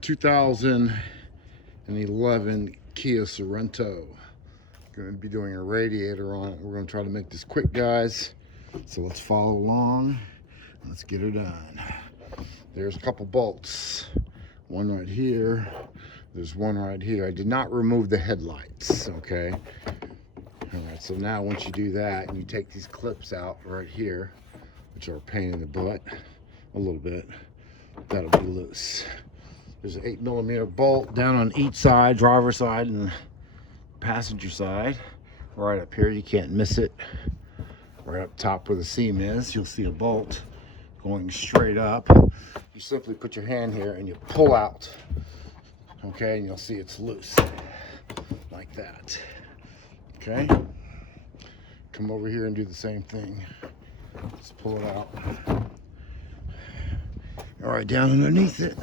2011 Kia Sorento. Going to be doing a radiator on it. We're going to try to make this quick, guys. So let's follow along. Let's get her done. There's a couple bolts. One right here. There's one right here. I did not remove the headlights, okay? All right, so now once you do that, and you take these clips out right here, which are a pain in the butt, a little bit, that'll be loose. There's an 8mm bolt down on each side, driver's side and passenger side. Right up here, you can't miss it. Right up top where the seam is, you'll see a bolt going straight up. You simply put your hand here and you pull out, okay, and you'll see it's loose, like that, okay? Come over here and do the same thing. Just pull it out. All right, down underneath it,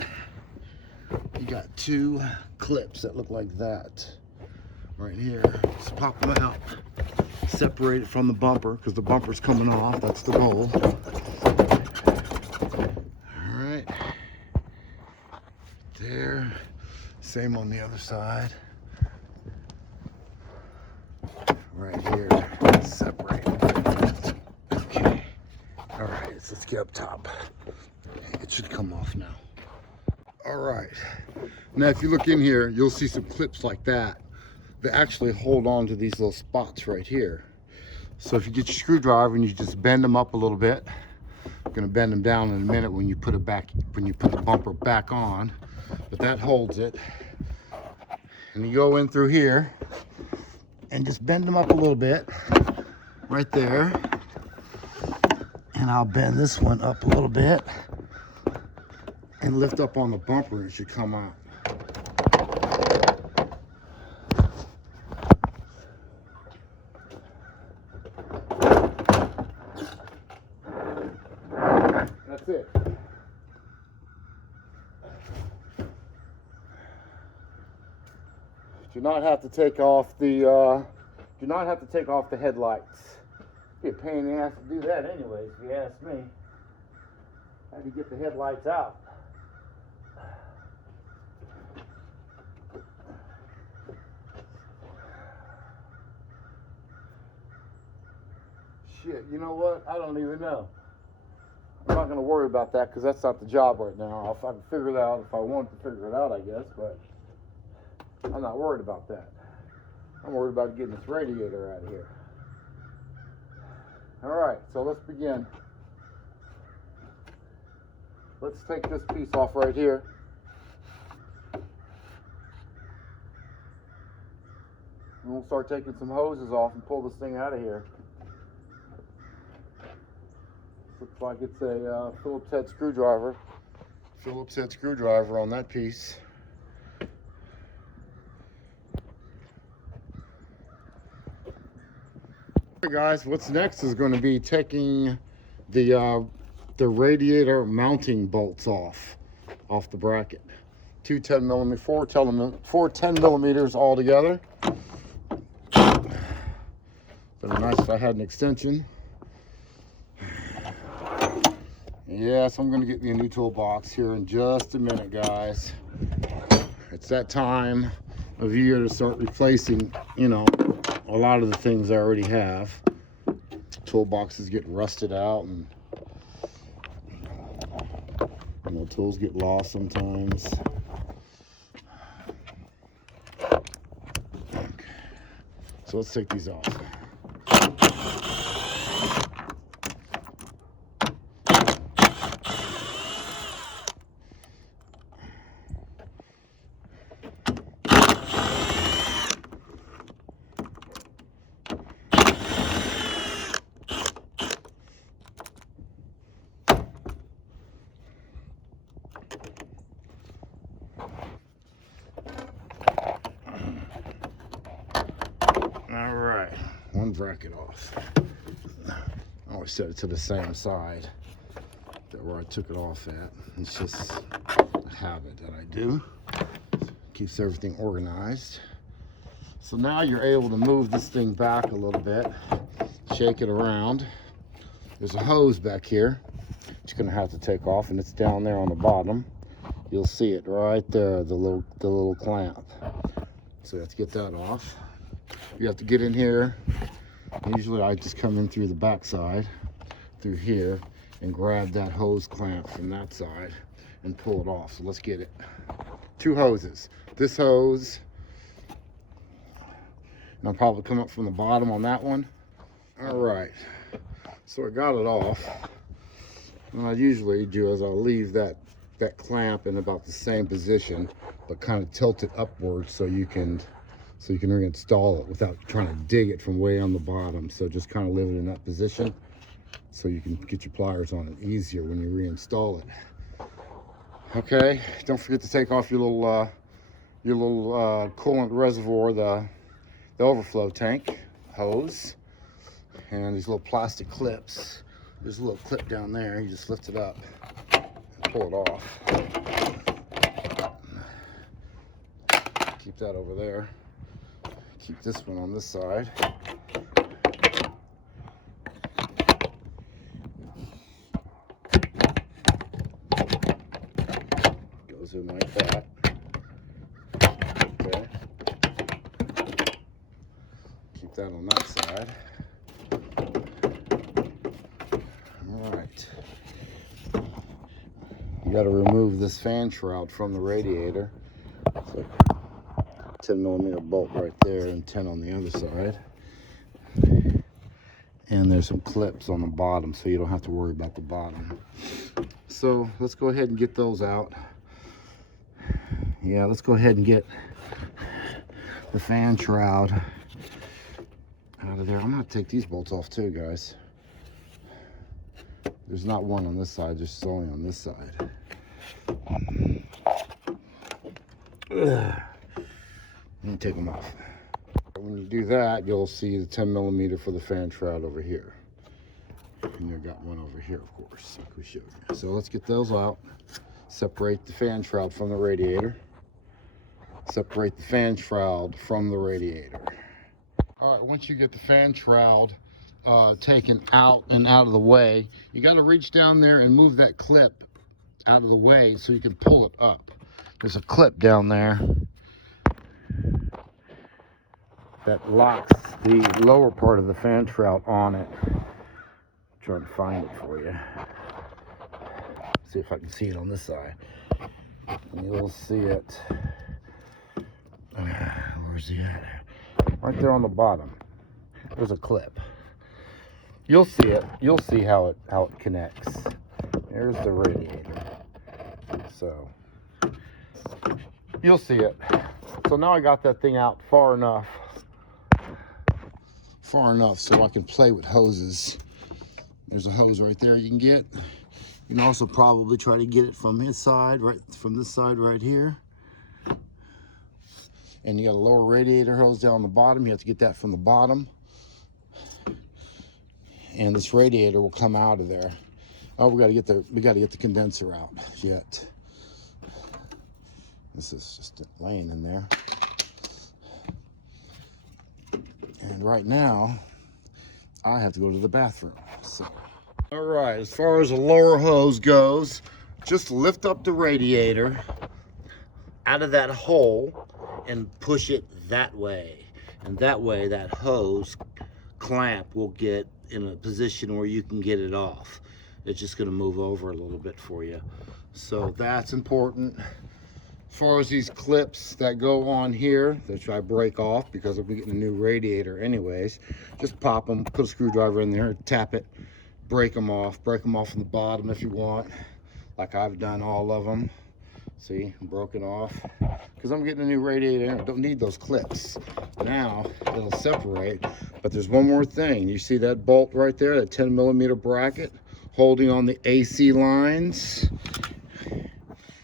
you got two clips that look like that right here. Just pop them out, separate it from the bumper because the bumper's coming off. That's the goal. All right, there. Same on the other side. Right here, separate. Okay. All right, so let's get up top. It should come off now. All right. Now, if you look in here, you'll see some clips like that actually hold on to these little spots right here. So if you get your screwdriver and you just bend them up a little bit, I'm gonna bend them down in a minute when you put it back, when you put the bumper back on, but that holds it. And you go in through here and just bend them up a little bit right there. And I'll bend this one up a little bit and lift up on the bumper, and it should come out. That's it. Do not have to take off the headlights. It'd be a pain in the ass to do that anyways, if you ask me. How do you get the headlights out? Shit, you know what? I don't even know. I'm not going to worry about that because that's not the job right now. If I can figure it out, if I want to figure it out, I guess, but I'm not worried about that. I'm worried about getting this radiator out of here. All right, so let's begin. Let's take this piece off right here. And we'll start taking some hoses off and pull this thing out of here. Looks like it's a Phillips head screwdriver. Phillips head screwdriver on that piece. Hey guys, what's next is going to be taking the radiator mounting bolts off the bracket. Four 10 millimeters all together. But nice if I had an extension. Yes, I'm going to get me a new toolbox here in just a minute, guys. It's that time of year to start replacing, you know, a lot of the things I already have. Toolboxes get rusted out, and you know, tools get lost sometimes. Okay. So let's take these off. All right, one bracket off. I always set it to the same side that where I took it off at. It's just a habit that I do. Keeps everything organized. So now you're able to move this thing back a little bit, shake it around. There's a hose back here that you're gonna have to take off, and it's down there on the bottom. You'll see it right there, the little clamp. So you have to get that off. You have to get in here. Usually I just come in through the back side, through here, and grab that hose clamp from that side and pull it off. So let's get it. 2 hoses. This hose, and I'll probably come up from the bottom on that one. All right, so I got it off. And what I usually do is I'll leave that clamp in about the same position, but kind of tilt it upwards so you can reinstall it without trying to dig it from way on the bottom. So just kind of leave it in that position so you can get your pliers on it easier when you reinstall it. Okay, don't forget to take off your little coolant reservoir, the overflow tank hose, and these little plastic clips. There's a little clip down there. You just lift it up and pull it off. Keep that over there. Keep this one on this side. Goes in like that. Okay. Keep that on that side. All right. You got to remove this fan shroud from the radiator. So 10mm bolt right there and 10 on the other side. And there's some clips on the bottom, so you don't have to worry about the bottom. So let's go ahead and get those out. Yeah, let's go ahead and get the fan shroud out of there. I'm gonna take these bolts off too, guys. There's not one on this side, just only on this side. Ugh. Let me take them off. When you do that, you'll see the 10mm for the fan shroud over here. And you've got one over here, of course, like we showed you. So let's get those out. Separate the fan shroud from the radiator. Separate the fan shroud from the radiator. All right, once you get the fan shroud taken out and out of the way, you got to reach down there and move that clip out of the way so you can pull it up. There's a clip down there that locks the lower part of the fan shroud on it. I'm trying to find it for you. See if I can see it on this side. And you'll see it. Where's he at? Right there on the bottom. There's a clip. You'll see it. You'll see how it connects. There's the radiator. So you'll see it. So now I got that thing out far enough so I can play with hoses. There's a hose right there you can get. You can also probably try to get it from his side, right from this side right here. And you got a lower radiator hose down the bottom. You have to get that from the bottom. And this radiator will come out of there. Oh, we got to get the condenser out yet. This is just laying in there. And right now, I have to go to the bathroom. So. All right, as far as the lower hose goes, just lift up the radiator out of that hole and push it that way. And that way, that hose clamp will get in a position where you can get it off. It's just going to move over a little bit for you. So that's important. As far as these clips that go on here, that I break off because I'll be getting a new radiator anyways, just pop them, put a screwdriver in there, tap it, break them off from the bottom if you want, like I've done all of them. See, broken off, because I'm getting a new radiator. I don't need those clips. Now it'll separate, but there's one more thing. You see that bolt right there, that 10mm bracket holding on the AC lines?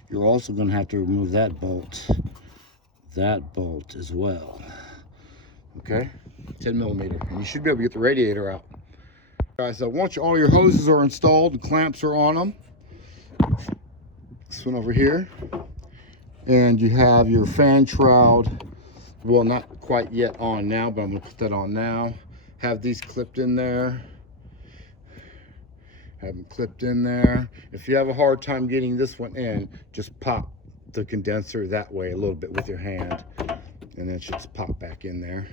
You're also going to have to remove that bolt as well. Okay, 10mm, and you should be able to get the radiator out. Guys, once all your hoses are installed, the clamps are on them. This one over here, and you have your fan shroud, well, not quite yet on now, but I'm going to put that on now. Have these clipped in there. Have them clipped in there. If you have a hard time getting this one in, just pop the condenser that way a little bit with your hand, and then it should just pop back in there.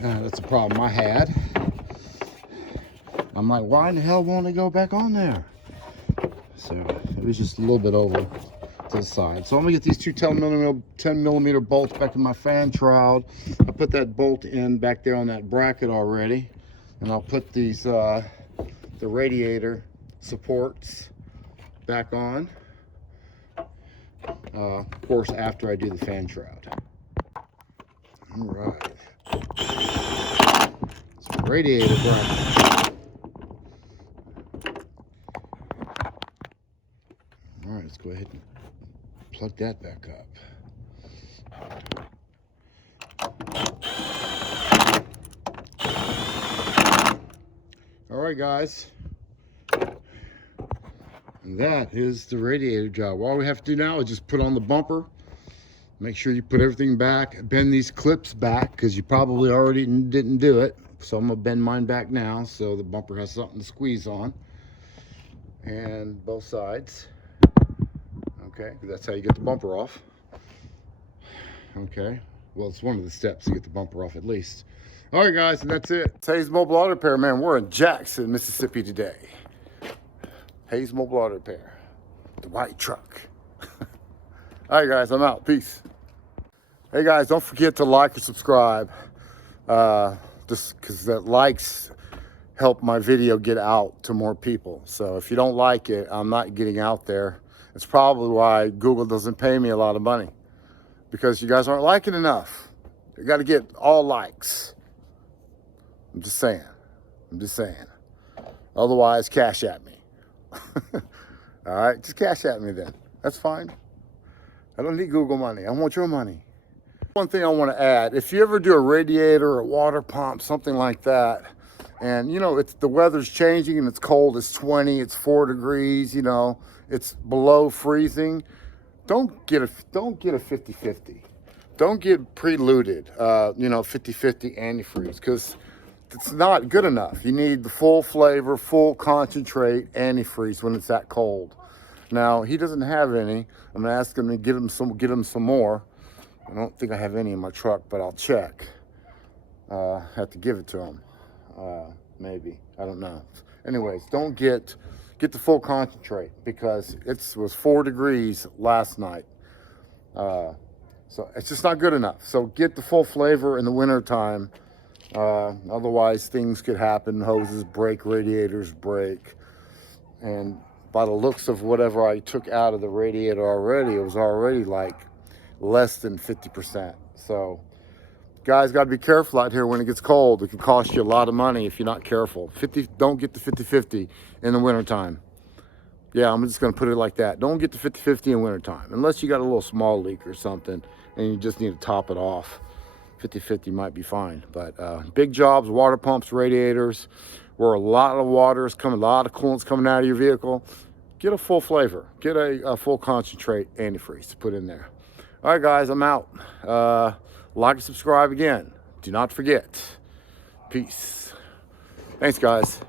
That's a problem I had. I'm like, why in the hell won't it go back on there? So it was just a little bit over to the side. So I'm gonna get these two 10 millimeter bolts back in my fan shroud. I put that bolt in back there on that bracket already, and I'll put these the radiator supports back on. Of course, after I do the fan shroud. All right. So radiator bracket. All right, let's go ahead and plug that back up. All right, guys. And that is the radiator job. All we have to do now is just put on the bumper. Make sure you put everything back. Bend these clips back because you probably already didn't do it. So I'm gonna bend mine back now so the bumper has something to squeeze on. And both sides. Okay, that's how you get the bumper off. Okay, well, it's one of the steps to get the bumper off at least. All right, guys, and that's it. It's Hayes Mobile Auto Repair, man. We're in Jackson, Mississippi today. Hayes Mobile Auto Repair, the white truck. All right, guys, I'm out. Peace. Hey, guys, don't forget to like or subscribe. Just because the likes help my video get out to more people. So if you don't like it, I'm not getting out there. It's probably why Google doesn't pay me a lot of money, because you guys aren't liking enough. You got to get all likes. I'm just saying. I'm just saying. Otherwise, cash at me. All right, just cash at me then. That's fine. I don't need Google money. I want your money. One thing I want to add, if you ever do a radiator or a water pump, something like that, and you know, the weather's changing and it's cold, it's 20, it's 4 degrees, you know, it's below freezing, don't get a 50-50. Don't get preluded, you know, 50-50 antifreeze, because it's not good enough. You need the full flavor, full concentrate antifreeze when it's that cold. Now, he doesn't have any. I'm gonna ask him to get him some more. I don't think I have any in my truck, but I'll check. Have to give it to him. Maybe, I don't know. Anyways, don't get the full concentrate, because it was 4 degrees last night. So it's just not good enough. So get the full flavor in the winter time. Otherwise things could happen. Hoses break, radiators break. And by the looks of whatever I took out of the radiator already, it was already like less than 50%. So guys, got to be careful out here when it gets cold. It can cost you a lot of money if you're not careful. Don't get the 50-50 in the wintertime. Yeah, I'm just going to put it like that. Don't get the 50-50 in wintertime, unless you got a little small leak or something and you just need to top it off. 50-50 might be fine. But big jobs, water pumps, radiators, where a lot of water is coming, a lot of coolant's coming out of your vehicle, get a full flavor. Get a full concentrate antifreeze to put in there. All right, guys, I'm out. Like and subscribe again. Do not forget. Peace. Thanks, guys.